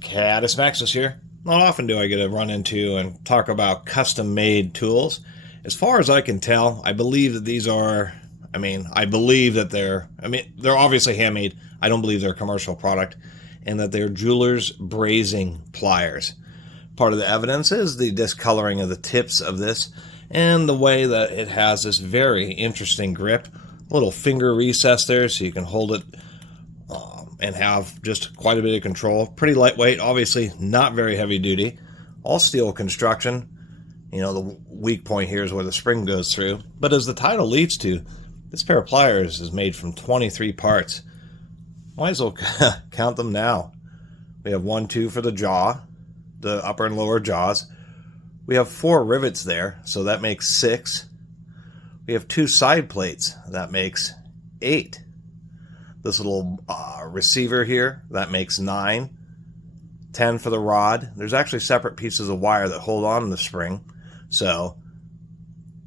Catus Maximus here. Not often do I get to run into and talk about custom-made tools. As far as I can tell, I believe that these are, they're obviously handmade. I don't believe they're a commercial product, and that they're jewelers' brazing pliers. Part of the evidence is the discoloring of the tips of this and the way that it has this very interesting grip. A little finger recess there so you can hold it and have just quite a bit of control. Pretty lightweight, obviously not very heavy duty. All steel construction. You know, the weak point here is where the spring goes through. But as the title leads to, this pair of pliers is made from 23 parts. Might as well count them now. We have 1, 2 for the jaw, the upper and lower jaws. We have 4 rivets there, so that makes 6. We have 2 side plates, that makes 8. This little receiver here, that makes 9. 10 for the rod. There's actually separate pieces of wire that hold on to the spring. So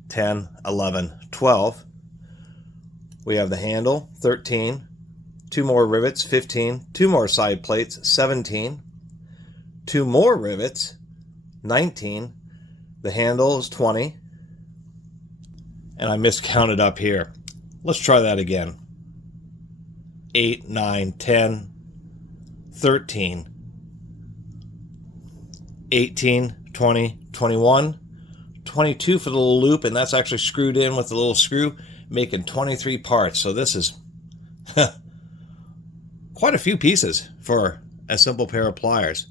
10, 11, 12. We have the handle, 13. 2 more rivets, 15. 2 more side plates, 17. 2 more rivets, 19. The handle is 20. And I miscounted up here. Let's try that again. 8, 9, 10, 13, 18, 20, 21, 22 for the little loop, and that's actually screwed in with the little screw, making 23 parts. So this is quite a few pieces for a simple pair of pliers.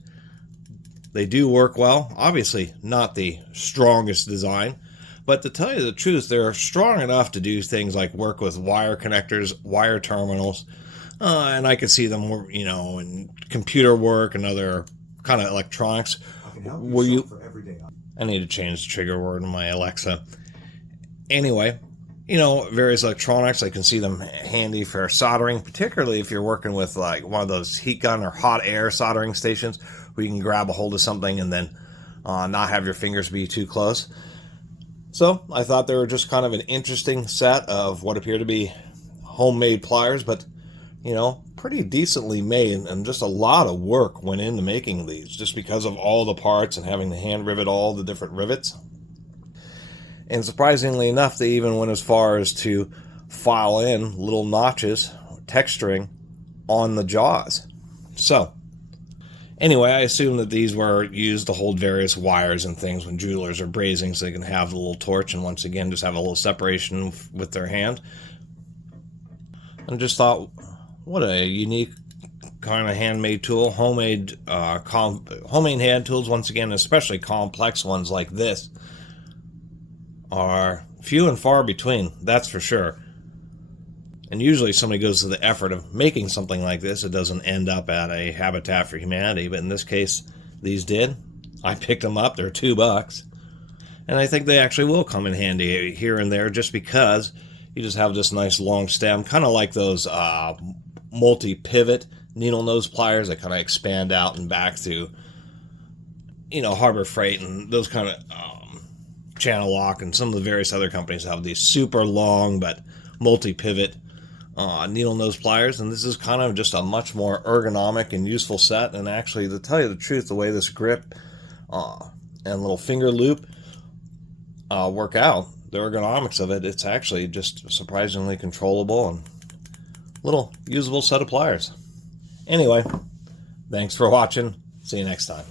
They do work well. Obviously not the strongest design, but to tell you the truth, they're strong enough to do things like work with wire connectors, wire terminals, and I could see them, you know, in computer work and other kind of electronics. I need to change the trigger word in my Alexa. Anyway, you know, various electronics, I can see them handy for soldering, particularly if you're working with like one of those heat gun or hot air soldering stations where you can grab a hold of something and then not have your fingers be too close. So I thought they were just kind of an interesting set of what appear to be homemade pliers, but you know, pretty decently made, and just a lot of work went into making these just because of all the parts and having to hand rivet all the different rivets. And surprisingly enough, they even went as far as to file in little notches, texturing on the jaws. So anyway, I assume that these were used to hold various wires and things when jewelers are brazing, so they can have the little torch and once again just have a little separation with their hand. And just thought, what a unique kind of handmade tool. Homemade hand tools, once again, especially complex ones like this, are few and far between, that's for sure. And usually somebody goes to the effort of making something like this, it doesn't end up at a Habitat for Humanity, but in this case, these did. I picked them up, they're $2. And I think they actually will come in handy here and there, just because you just have this nice long stem, kind of like those multi-pivot needle nose pliers that kind of expand out and back to, you know, Harbor Freight and those kind of Channel Lock, and some of the various other companies have these super long but multi-pivot needle nose pliers, and this is kind of just a much more ergonomic and useful set. And actually, to tell you the truth, the way this grip and little finger loop work out, the ergonomics of it, it's actually just surprisingly controllable and little usable set of pliers. Anyway, thanks for watching. See you next time.